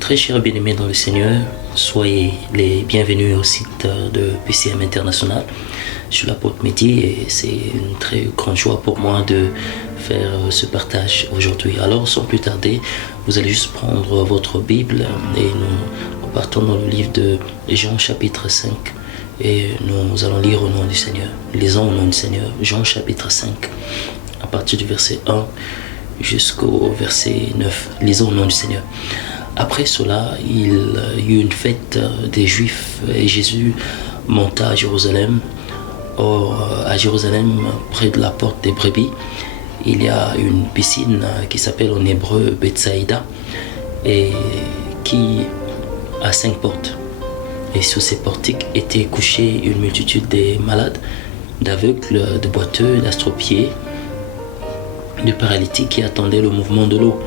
Très chers bien-aimés dans le Seigneur, soyez les bienvenus au site de PCM International. Je suis l'apôtre Mehdi et c'est une très grande joie pour moi de faire ce partage aujourd'hui. Alors sans plus tarder, vous allez juste prendre votre Bible et nous partons dans le livre de Jean chapitre 5 et nous allons lire au nom du Seigneur. Lisons au nom du Seigneur, Jean chapitre 5 à partir du verset 1 jusqu'au verset 9. Lisons au nom du Seigneur. Après cela, il y eut une fête des Juifs et Jésus monta à Jérusalem. Or, à Jérusalem, près de la porte des brebis, il y a une piscine qui s'appelle en hébreu Bethsaïda et qui a 5 portes. Et sous ces portiques étaient couchés une multitude de malades, d'aveugles, de boiteux, d'astropiés, de paralytiques qui attendaient le mouvement de l'eau.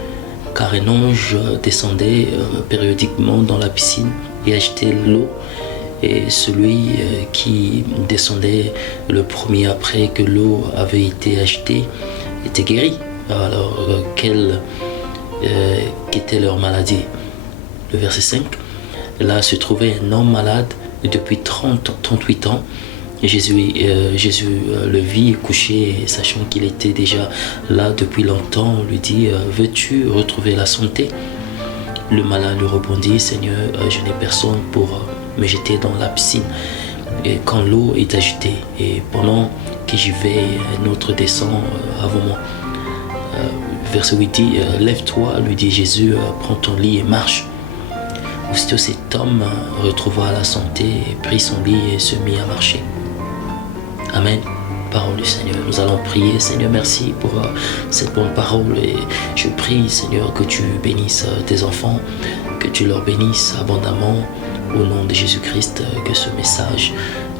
Car un ange descendait périodiquement dans la piscine et agitait l'eau. Et celui qui descendait le premier après que l'eau avait été agitée était guéri. Alors, quelle était leur maladie? Le verset 5. Là se trouvait un homme malade depuis 38 ans. Jésus le vit couché, sachant qu'il était déjà là depuis longtemps. On lui dit, veux-tu retrouver la santé? Le malade lui répondit, Seigneur, je n'ai personne pour me jeter dans la piscine et quand l'eau est agitée. Et pendant que j'y vais, un autre descend avant moi. Verset 8 dit, lève-toi, lui dit Jésus, prends ton lit et marche. Aussitôt cet homme retrouva la santé, et prit son lit et se mit à marcher. Amen. Parole du Seigneur. Nous allons prier. Seigneur, merci pour cette bonne parole. Et je prie, Seigneur, que tu bénisses tes enfants, que tu leur bénisses abondamment au nom de Jésus-Christ, que ce message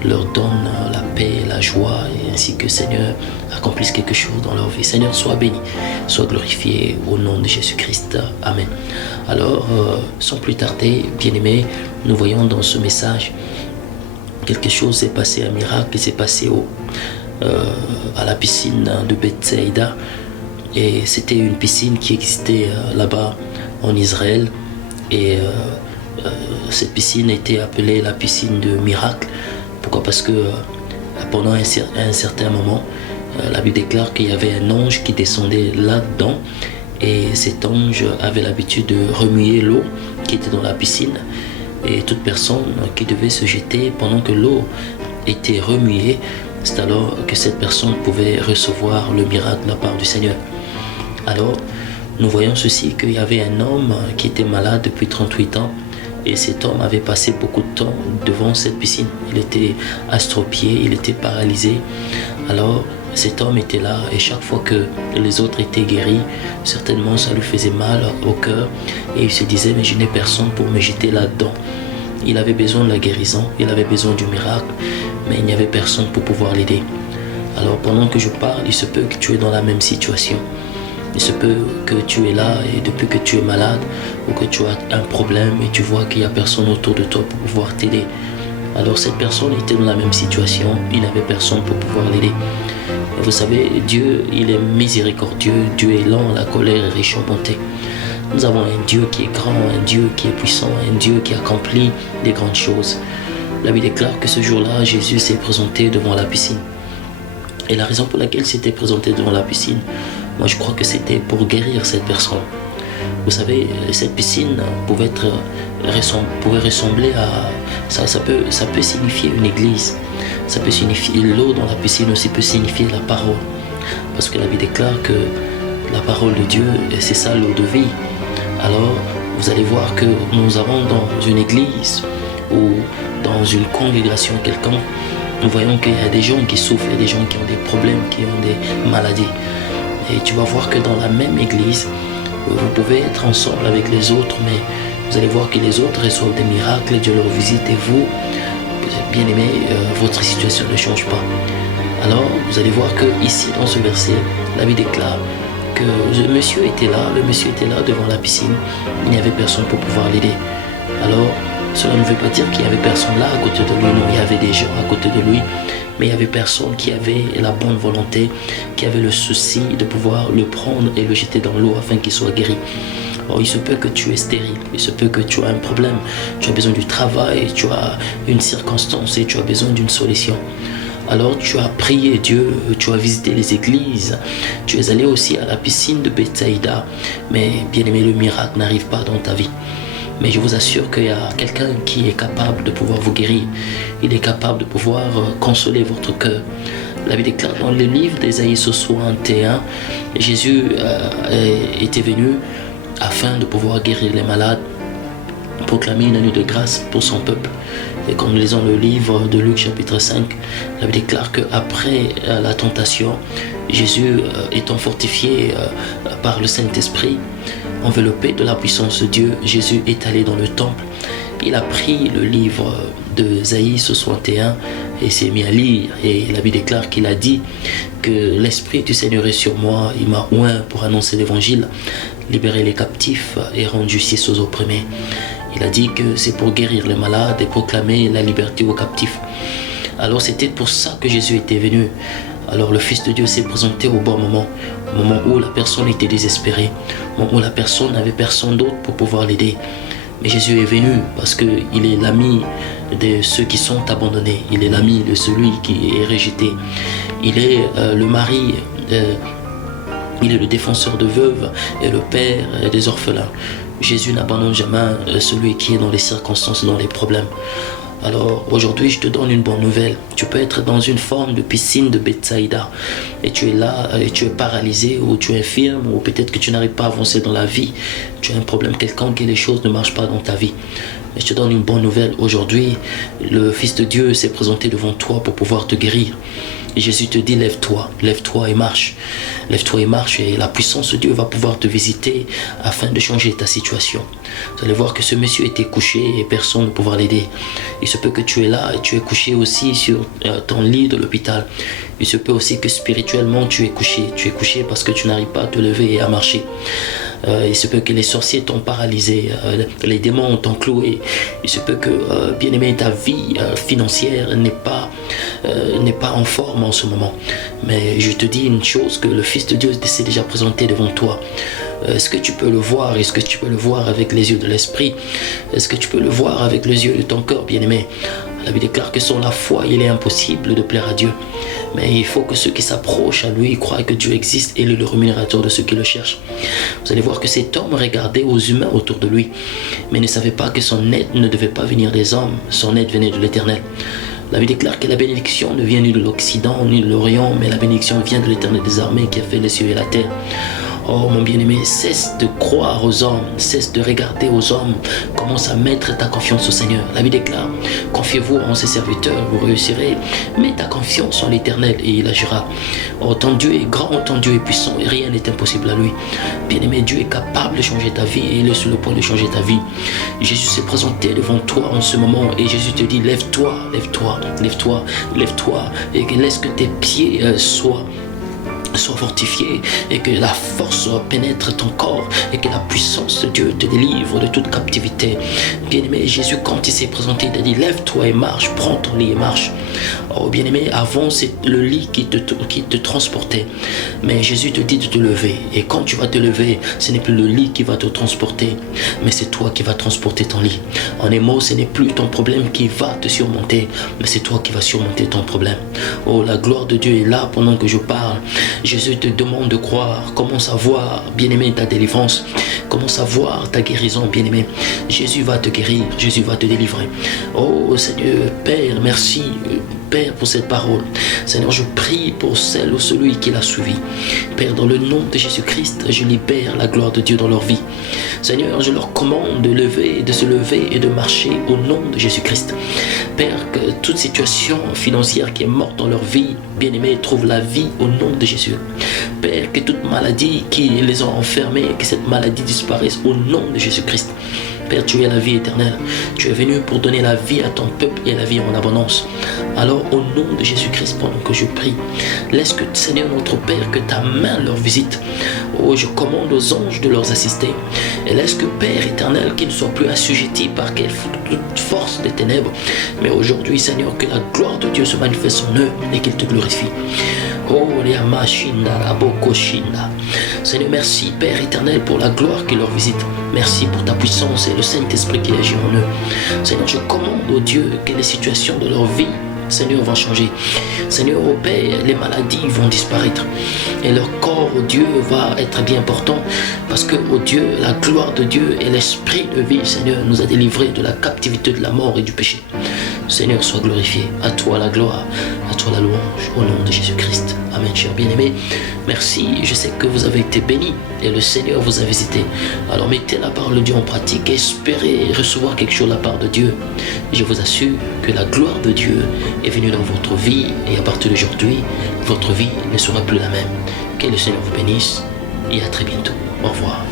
leur donne la paix, la joie, et ainsi que, Seigneur, accomplisse quelque chose dans leur vie. Seigneur, sois béni, sois glorifié au nom de Jésus-Christ. Amen. Alors, sans plus tarder, bien-aimés, nous voyons dans ce message quelque chose s'est passé, un miracle s'est passé à la piscine de Bethsaïda. Et c'était une piscine qui existait là-bas en Israël. Et cette piscine était appelée la piscine de miracle. Pourquoi? Parce que pendant un certain moment, la Bible déclare qu'il y avait un ange qui descendait là-dedans. Et cet ange avait l'habitude de remuer l'eau qui était dans la piscine. Et toute personne qui devait se jeter pendant que l'eau était remuée, c'est alors que cette personne pouvait recevoir le miracle de la part du Seigneur. Alors, nous voyons ceci, qu'il y avait un homme qui était malade depuis 38 ans et cet homme avait passé beaucoup de temps devant cette piscine. Il était astropié, il était paralysé. Alors, cet homme était là et chaque fois que les autres étaient guéris, certainement ça lui faisait mal au cœur et il se disait, mais je n'ai personne pour me jeter là-dedans. Il avait besoin de la guérison, il avait besoin du miracle, mais il n'y avait personne pour pouvoir l'aider. Alors pendant que je parle, il se peut que tu es dans la même situation. Il se peut que tu es là et depuis que tu es malade ou que tu as un problème et tu vois qu'il n'y a personne autour de toi pour pouvoir t'aider. Alors cette personne était dans la même situation, il n'avait personne pour pouvoir l'aider. Vous savez, Dieu, il est miséricordieux, Dieu est lent à la colère et riche en bonté. Nous avons un Dieu qui est grand, un Dieu qui est puissant, un Dieu qui accomplit des grandes choses. La Bible déclare que ce jour-là, Jésus s'est présenté devant la piscine. Et la raison pour laquelle il s'était présenté devant la piscine, moi je crois que c'était pour guérir cette personne. Vous savez, cette piscine pouvait ressembler à... Ça peut signifier une église. Ça peut signifier l'eau dans la piscine aussi peut signifier la parole. Parce que la Bible déclare que la parole de Dieu, c'est ça l'eau de vie. Alors, vous allez voir que nous avons dans une église ou dans une congrégation quelconque, nous voyons qu'il y a des gens qui souffrent, il y a des gens qui ont des problèmes, qui ont des maladies. Et tu vas voir que dans la même église, vous pouvez être ensemble avec les autres, mais vous allez voir que les autres reçoivent des miracles, Dieu leur visite et vous, bien aimé, votre situation ne change pas. Alors, vous allez voir que ici, dans ce verset, la Bible déclare que le monsieur était là devant la piscine, il n'y avait personne pour pouvoir l'aider. Alors, cela ne veut pas dire qu'il n'y avait personne là à côté de lui, non, il y avait des gens à côté de lui, mais il n'y avait personne qui avait la bonne volonté, qui avait le souci de pouvoir le prendre et le jeter dans l'eau afin qu'il soit guéri. Oh, il se peut que tu es stérile, il se peut que tu as un problème, tu as besoin du travail, tu as une circonstance et tu as besoin d'une solution. Alors tu as prié Dieu, tu as visité les églises, tu es allé aussi à la piscine de Bethsaïda, mais bien aimé, le miracle n'arrive pas dans ta vie. Mais je vous assure qu'il y a quelqu'un qui est capable de pouvoir vous guérir. Il est capable de pouvoir consoler votre cœur. La Bible déclare dans le livre d'Ésaïe 61, Jésus était venu afin de pouvoir guérir les malades, proclamer une année de grâce pour son peuple. Et quand nous lisons le livre de Luc chapitre 5, la Bible déclare qu'après la tentation, Jésus étant fortifié par le Saint-Esprit, enveloppé de la puissance de Dieu, Jésus est allé dans le temple. Il a pris le livre d'Ésaïe 61 et s'est mis à lire. Et la Bible déclare qu'il a dit que l'Esprit du Seigneur est sur moi. Il m'a oint pour annoncer l'évangile, libérer les captifs et rendre justice aux opprimés. Il a dit que c'est pour guérir les malades et proclamer la liberté aux captifs. Alors c'était pour ça que Jésus était venu. Alors le Fils de Dieu s'est présenté au bon moment, au moment où la personne était désespérée, au moment où la personne n'avait personne d'autre pour pouvoir l'aider. Mais Jésus est venu parce qu'il est l'ami de ceux qui sont abandonnés. Il est l'ami de celui qui est rejeté. Il est le mari, il est le défenseur de veuves et le père des orphelins. Jésus n'abandonne jamais celui qui est dans les circonstances, dans les problèmes. Alors aujourd'hui, je te donne une bonne nouvelle. Tu peux être dans une forme de piscine de Bethsaïda et tu es là, et tu es paralysé ou tu es infirme ou peut-être que tu n'arrives pas à avancer dans la vie. Tu as un problème quelconque et les choses ne marchent pas dans ta vie. Mais je te donne une bonne nouvelle. Aujourd'hui, le Fils de Dieu s'est présenté devant toi pour pouvoir te guérir. Et Jésus te dit, lève-toi et marche. Lève-toi et marche et la puissance de Dieu va pouvoir te visiter afin de changer ta situation. Vous allez voir que ce monsieur était couché et personne ne pouvait l'aider. Il se peut que tu es là et tu es couché aussi sur ton lit de l'hôpital. Il se peut aussi que spirituellement tu es couché. Tu es couché parce que tu n'arrives pas à te lever et à marcher. Il se peut que les sorciers t'ont paralysé, les démons t'ont cloué. Il se peut que, bien aimé, ta vie financière n'est pas en forme en ce moment. Mais je te dis une chose, que le Fils de Dieu s'est déjà présenté devant toi. Est-ce que tu peux le voir? Est-ce que tu peux le voir avec les yeux de l'esprit? Est-ce que tu peux le voir avec les yeux de ton corps, bien aimé? La Bible déclare que sans la foi, il est impossible de plaire à Dieu. Mais il faut que ceux qui s'approchent à lui croient que Dieu existe et est le rémunérateur de ceux qui le cherchent. Vous allez voir que cet homme regardait aux humains autour de lui, mais ne savait pas que son aide ne devait pas venir des hommes, son aide venait de l'Éternel. La Bible déclare que la bénédiction ne vient ni de l'Occident ni de l'Orient, mais la bénédiction vient de l'Éternel des armées qui a fait les cieux et la terre. Oh mon bien-aimé, cesse de croire aux hommes, cesse de regarder aux hommes, commence à mettre ta confiance au Seigneur. La Bible déclare, confiez-vous en ses serviteurs, vous réussirez, mets ta confiance en l'Éternel et il agira. Oh, ton Dieu est grand, ton Dieu est puissant et rien n'est impossible à lui. Bien-aimé, Dieu est capable de changer ta vie et il est sur le point de changer ta vie. Jésus s'est présenté devant toi en ce moment et Jésus te dit, lève-toi, lève-toi, lève-toi, lève-toi et laisse que tes pieds soient fortifié et que la force pénètre ton corps et que la puissance de Dieu te délivre de toute captivité. Bien-aimé, Jésus, quand il s'est présenté, il a dit, lève-toi et marche, prends ton lit et marche. Oh bien-aimé, avant c'est le lit qui te transportait, mais Jésus te dit de te lever et quand tu vas te lever, ce n'est plus le lit qui va te transporter, mais c'est toi qui vas transporter ton lit. En un mot, ce n'est plus ton problème qui va te surmonter, mais c'est toi qui vas surmonter ton problème. Oh, la gloire de Dieu est là pendant que je parle. Jésus te demande de croire. Commence à voir, bien-aimé, ta délivrance. Commence à voir ta guérison, bien-aimé. Jésus va te guérir. Jésus va te délivrer. Oh Seigneur, Père, merci. Père, pour cette parole. Seigneur, je prie pour celle ou celui qui l'a suivi. Père, dans le nom de Jésus-Christ, je libère la gloire de Dieu dans leur vie. Seigneur, je leur commande de se lever et de marcher au nom de Jésus-Christ. Père, que toute situation financière qui est morte dans leur vie, bien-aimés, trouve la vie au nom de Jésus. Père, que toute maladie qui les a enfermés, que cette maladie disparaisse au nom de Jésus-Christ. Père, tu es la vie éternelle. Tu es venu pour donner la vie à ton peuple et la vie en abondance. Alors, au nom de Jésus-Christ, pendant que je prie, laisse que, Seigneur notre Père, que ta main leur visite. Oh, je commande aux anges de leur assister. Et laisse que, Père éternel, qu'ils ne soient plus assujettis par quelle force des ténèbres. Mais aujourd'hui, Seigneur, que la gloire de Dieu se manifeste en eux et qu'il te glorifie. Oh, Seigneur, merci, Père éternel, pour la gloire qui leur visite. Merci pour ta puissance et le Saint-Esprit qui agit en eux. Seigneur, je commande, oh Dieu, que les situations de leur vie, Seigneur, vont changer. Seigneur, oh Père, les maladies vont disparaître. Et leur corps, oh Dieu, va être bien portant. Parce que, oh Dieu, la gloire de Dieu et l'esprit de vie, Seigneur, nous a délivrés de la captivité de la mort et du péché. Seigneur, sois glorifié. À toi la gloire, à toi la louange, au nom de Jésus-Christ. Amen, cher bien-aimé. Merci, je sais que vous avez été bénis et le Seigneur vous a visité. Alors mettez la parole de Dieu en pratique et espérez recevoir quelque chose de la part de Dieu. Je vous assure que la gloire de Dieu est venue dans votre vie et à partir d'aujourd'hui, votre vie ne sera plus la même. Que le Seigneur vous bénisse et à très bientôt. Au revoir.